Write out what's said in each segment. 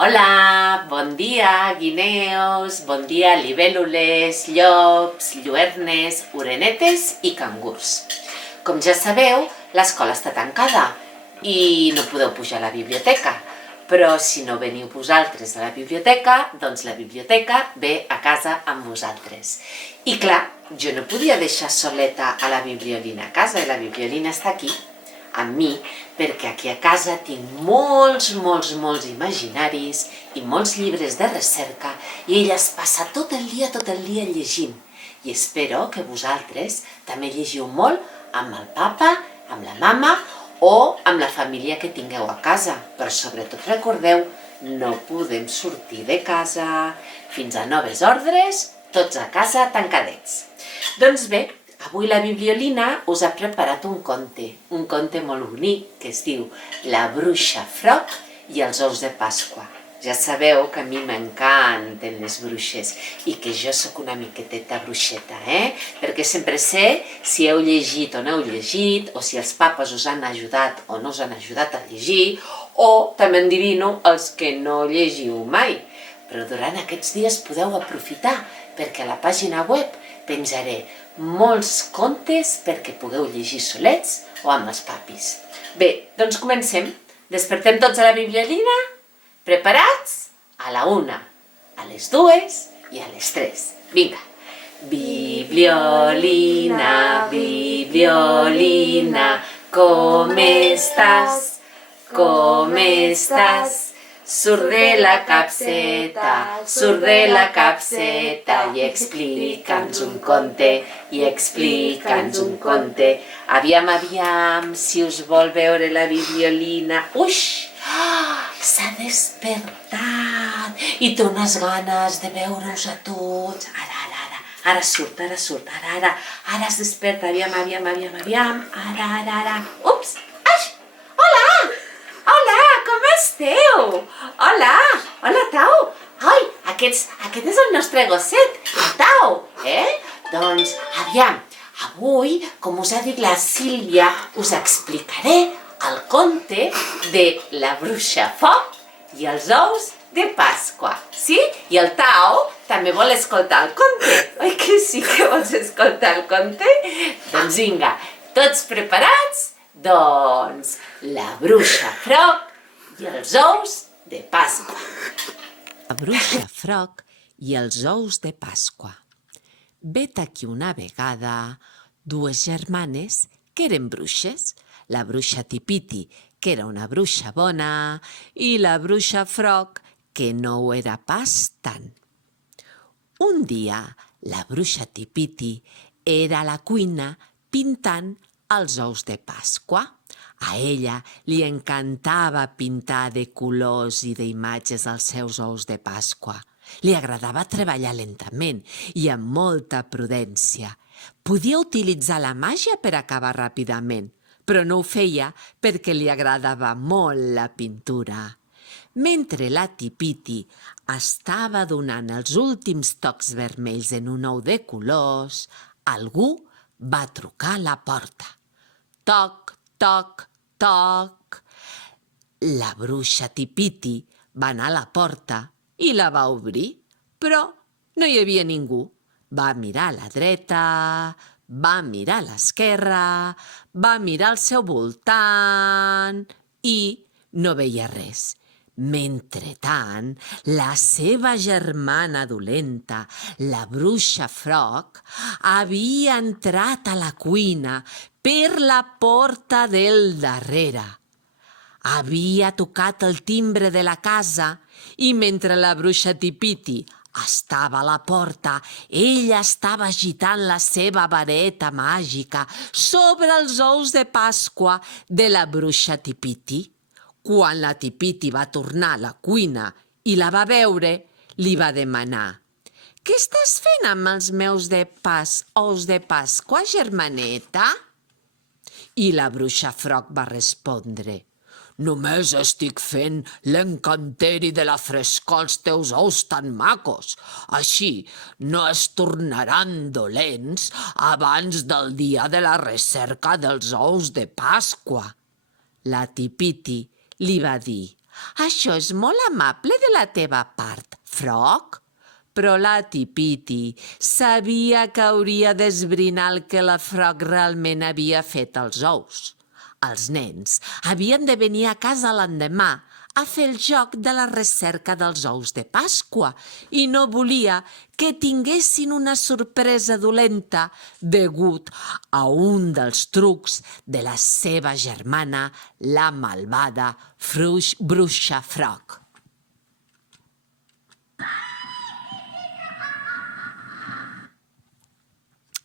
Hola, bon dia, guineus, bon dia, libèl·lules, llops, lluernes, orenetes i cangurs. Com ja sabeu, l'escola està tancada i no podeu pujar a la biblioteca, però si no veniu vosaltres a la biblioteca, doncs la biblioteca ve a casa amb vosaltres. I clar, jo no podia deixar soleta a la Bibliolina a casa, i la Bibliolina està aquí, amb mi, perquè aquí a casa tinc molts imaginaris i molts llibres de recerca i ella es passa tot el dia llegint. I espero que vosaltres també llegiu molt amb el papa, amb la mama o amb la família que tingueu a casa. Però sobretot recordeu, no podem sortir de casa fins a noves ordres, tots a casa tancadets. Doncs bé, avui la Bibliolina us ha preparat un conte molt bonic que es diu La bruixa Froc i els ous de Pasqua. Ja sabeu que a mi m'encanten les bruixes i que jo sóc una miqueteta bruixeta, Perquè sempre sé si heu llegit o no heu llegit, o si els papes us han ajudat o no us han ajudat a llegir, o també endevino els que no llegiu mai. Però durant aquests dies podeu aprofitar, perquè a la pàgina web penjaré molts contes perquè pugueu llegir solets o amb els papis. Bé, doncs comencem. Despertem tots a la Bibliolina? Preparats? A la 1, a les 2 i a les 3. Vinga. Bibliolina, Bibliolina, com estàs? Com estàs? Surt de la capseta i explica'ns un conte, Aviam, si us vol veure la Bibliolina. Uix! S'ha despertat i té unes ganes de veure-us a tots. Ara surt, ara es desperta, aviam. Ara. Ups! Com esteu? Hola, Tao. Ai, aquest és el nostre gosset, el Tao, Doncs, aviam, avui, com us ha dit la Sílvia, us explicaré el conte de la bruixa Foc i els ous de Pasqua, sí? I el Tao també vol escoltar el conte, oi que sí que vols escoltar el conte? Doncs vinga, tots preparats? Doncs, la bruixa Froc i els ous de Pasqua. La bruixa Froc i els ous de Pasqua. Vet aquí una vegada dues germanes que eren bruixes, la bruixa Tipiti, que era una bruixa bona, i la bruixa Froc, que no ho era pas tant. Un dia, la bruixa Tipiti era a la cuina pintant els ous de Pasqua. A ella li encantava pintar de colors i d'imatges els seus ous de Pasqua. Li agradava treballar lentament i amb molta prudència. Podia utilitzar la màgia per acabar ràpidament, però no ho feia perquè li agradava molt la pintura. Mentre la Tipiti estava donant els últims tocs vermells en un ou de colors, algú va trucar a la porta. Toc, toc, toc. La bruixa Tipiti va anar a la porta i la va obrir, però no hi havia ningú. Va mirar a la dreta, va mirar a l'esquerra, va mirar al seu voltant i no veia res. Mentrestant, la seva germana dolenta, la bruixa Froc, havia entrat a la cuina per la porta del darrere. Havia tocat el timbre de la casa i mentre la bruixa Tipiti estava a la porta, ella estava agitant la seva vareta màgica sobre els ous de Pasqua de la bruixa Tipiti. Quan la Tipiti va tornar a la cuina i la va veure, li va demanar: «Què estàs fent amb els meus ous de Pasqua, germaneta?» I la bruixa Froc va respondre: «Només estic fent l'encanteri de la frescor als teus ous tan macos. Així no es tornaran dolents abans del dia de la recerca dels ous de Pasqua». La Tipiti li va dir: Això és molt amable de la teva part, Froc. Però la Tipiti sabia que hauria d'esbrinar el que la Froc realment havia fet als ous. Els nens havien de venir a casa l'endemà a fer el joc de la recerca dels ous de Pasqua i no volia que tinguessin una sorpresa dolenta degut a un dels trucs de la seva germana, la malvada Bruixa Froc.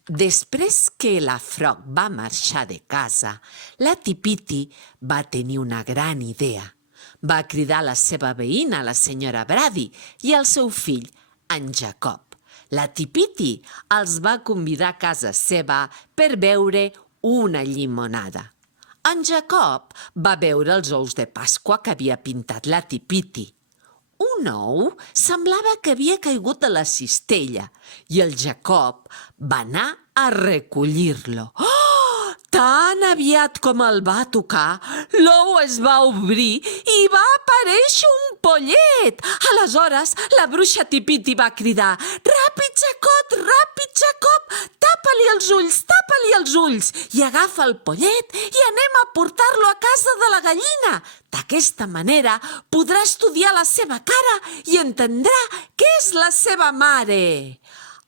Després que la Froc va marxar de casa, la Tipiti va tenir una gran idea. Va cridar la seva veïna, la senyora Brady, i el seu fill, en Jacob. La Tipiti els va convidar a casa seva per beure una llimonada. En Jacob va veure els ous de Pasqua que havia pintat la Tipiti. Un ou semblava que havia caigut de la cistella i el Jacob va anar a recollir-lo. Oh! Tan aviat com el va tocar, l'ou es va obrir i va aparèixer un pollet. Aleshores, la bruixa Tipiti va cridar: «Ràpid, Jacob, tapa-li els ulls i agafa el pollet i anem a portar-lo a casa de la gallina. D'aquesta manera podrà estudiar la seva cara i entendrà què és la seva mare».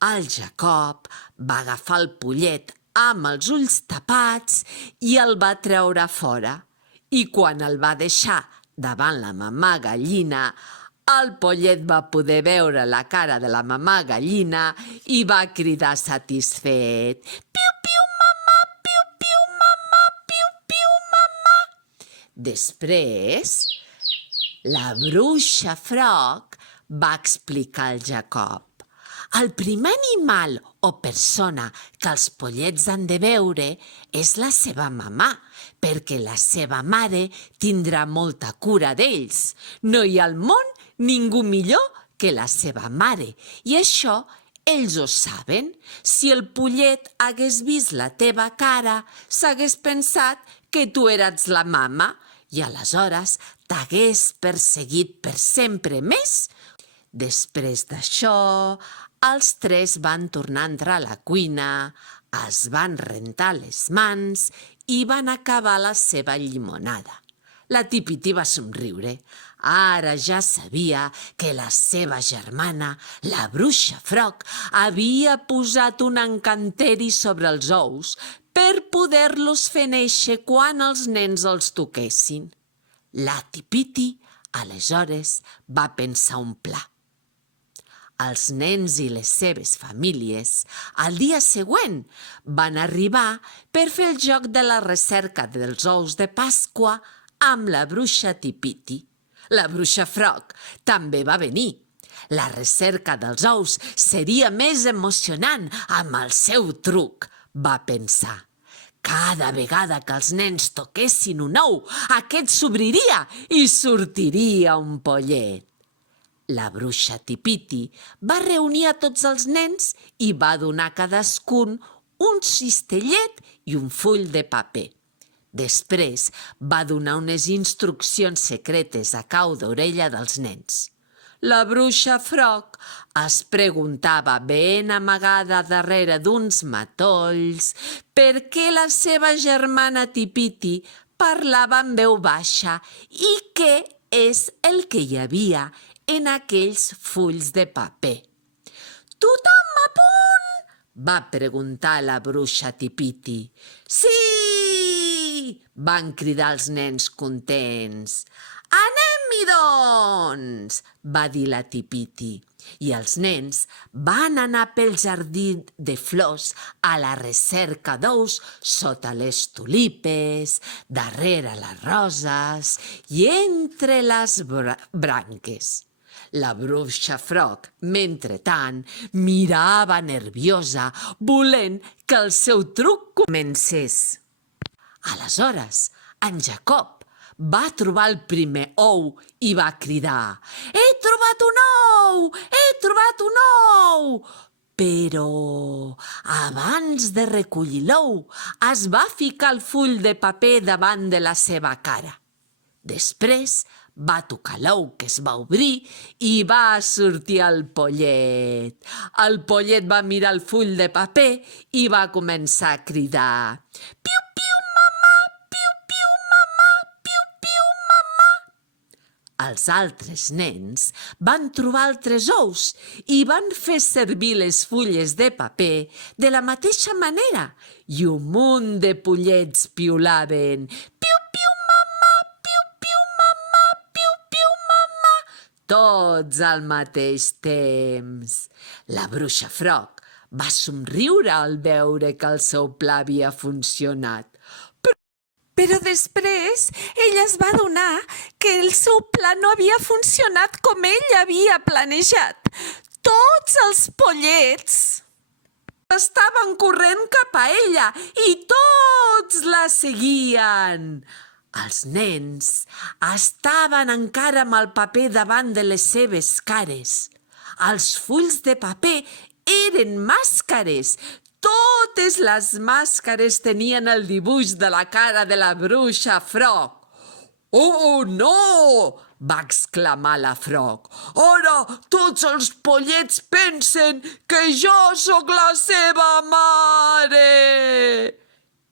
El Jacob va agafar el pollet amb els ulls tapats i el va treure fora. I quan el va deixar davant la mamà gallina, el pollet va poder veure la cara de la mamà gallina i va cridar satisfet: «Piu, piu, mamà, piu, piu, mamà, piu, piu, mamà». Després, la bruixa Froc va explicar al Jacob: «El primer animal o persona que els pollets han de veure és la seva mamà, perquè la seva mare tindrà molta cura d'ells. No hi ha al món ningú millor que la seva mare, i això ells ho saben. Si el pollet hagués vist la teva cara, s'hagués pensat que tu eres la mama i aleshores t'hagués perseguit per sempre més». Després d'això, els tres van tornar a entrar a la cuina, es van rentar les mans i van acabar la seva llimonada. La Tipiti va somriure. Ara ja sabia que la seva germana, la bruixa Froc, havia posat un encanteri sobre els ous per poder-los fer néixer quan els nens els toquessin. La Tipiti, aleshores, va pensar un pla. Els nens i les seves famílies, al dia següent, van arribar per fer el joc de la recerca dels ous de Pasqua amb la bruixa Tipiti. La bruixa Froc també va venir. La recerca dels ous seria més emocionant amb el seu truc, va pensar. Cada vegada que els nens toquessin un ou, aquest s'obriria i sortiria un pollet. La bruixa Tipiti va reunir a tots els nens i va donar a cadascun un cistellet i un full de paper. Després va donar unes instruccions secretes a cau d'orella dels nens. La bruixa Froc es preguntava ben amagada darrere d'uns matolls per què la seva germana Tipiti parlava en veu baixa i què és el que hi havia en aquells fulls de paper. «Tothom a punt?» va preguntar la bruixa Tipiti. «Sí!» van cridar els nens contents. «Anem-hi, doncs!» va dir la Tipiti. I els nens van anar pel jardí de flors a la recerca d'ous sota les tulipes, darrere les roses i entre les branques. La bruixa Froc, mentrestant, mirava nerviosa, volent que el seu truc comencés. Aleshores, en Jacob va trobar el primer ou i va cridar: «He trobat un ou! He trobat un ou!» Però abans de recollir l'ou, es va ficar el full de paper davant de la seva cara. Després Va tocar l'ou que es va obrir i va sortir el pollet. El pollet va mirar el full de paper i va començar a cridar: «Piu, piu, mamà! Piu, piu, mamà! Piu, piu, mamà!» Els altres nens van trobar altres ous i van fer servir les fulles de paper de la mateixa manera i un munt de pollets piulaven: «Piu, piu, mamà! Piu, piu, mamà! Piu, piu, mamà!» Tots al mateix temps. La bruixa Frog va somriure al veure que el seu pla havia funcionat. Però després ella es va adonar que el seu pla no havia funcionat com ell havia planejat. Tots els pollets estaven corrent cap a ella i tots la seguien. Els nens estaven encara amb el paper davant de les seves cares. Els fulls de paper eren màscares. Totes les màscares tenien el dibuix de la cara de la bruixa Frog. «Oh, no!» va exclamar la Frog. «Ara tots els pollets pensen que jo sóc la seva mare!»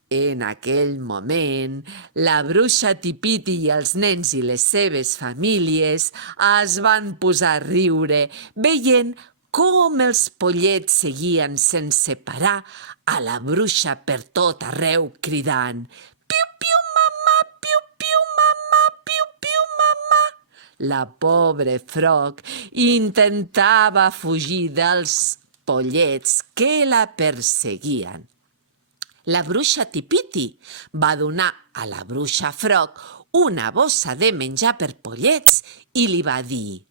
En aquell moment, la bruixa Tipiti i els nens i les seves famílies es van posar a riure veient com els pollets seguien sense parar a la bruixa per tot arreu cridant: «Piu, piu, mamà! Piu, piu, mamà! Piu, piu, mamà!» La pobra Frog intentava fugir dels pollets que la perseguien. La bruixa Tipiti va donar a la bruixa Frog una bossa de menjar per pollets i li va dir: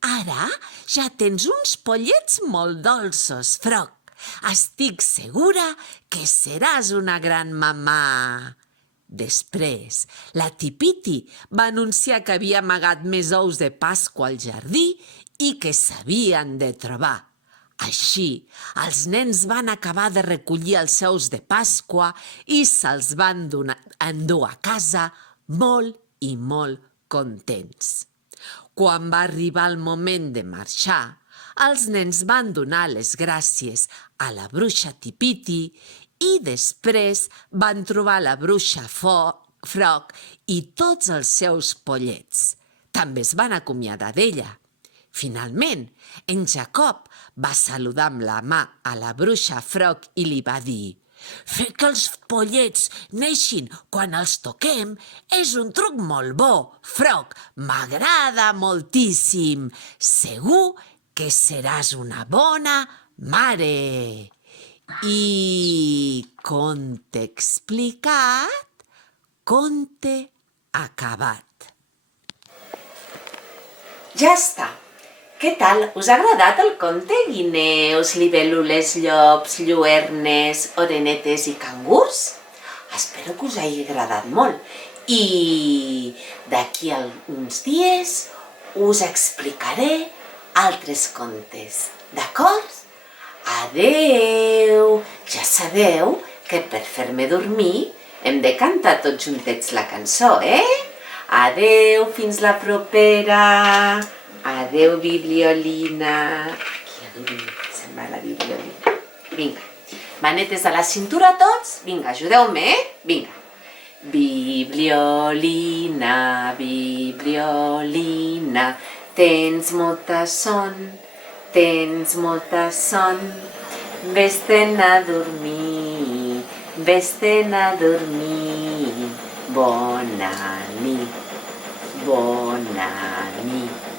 «Ara ja tens uns pollets molt dolços, Frog. Estic segura que seràs una gran mamà». Després, la Tipiti va anunciar que havia amagat més ous de Pasqua al jardí i que s'havien de trobar. Així, els nens van acabar de recollir els ous de Pasqua i se'ls van endur a casa molt i molt contents. Quan va arribar el moment de marxar, els nens van donar les gràcies a la bruixa Tipiti i després van trobar la bruixa Frog i tots els seus pollets. També es van acomiadar d'ella. Finalment, en Jacob va saludar amb la mà a la bruixa Frog i li va dir: «Fer que els pollets neixin quan els toquem és un truc molt bo, Frog. M'agrada moltíssim. Segur que seràs una bona mare». I conte explicat, conte acabat. Ja està. Què tal? Us ha agradat el conte? Guineus, libèl·lules, llops, lluernes, orenetes i cangurs? Espero que us hagi agradat molt. I d'aquí a uns dies us explicaré altres contes. D'acord? Adeu! Ja sabeu que per fer-me dormir hem de cantar tots juntets la cançó, Adeu, fins la propera! Adeu, Bibliolina. Aquí a dormir, se'n va la Bibliolina. Vinga, manetes a la cintura tots. Vinga, ajudeu-me, Vinga. Bibliolina, Bibliolina, tens molta son, vés-te'n a dormir, vés-te'n a dormir. Bona nit, bona nit.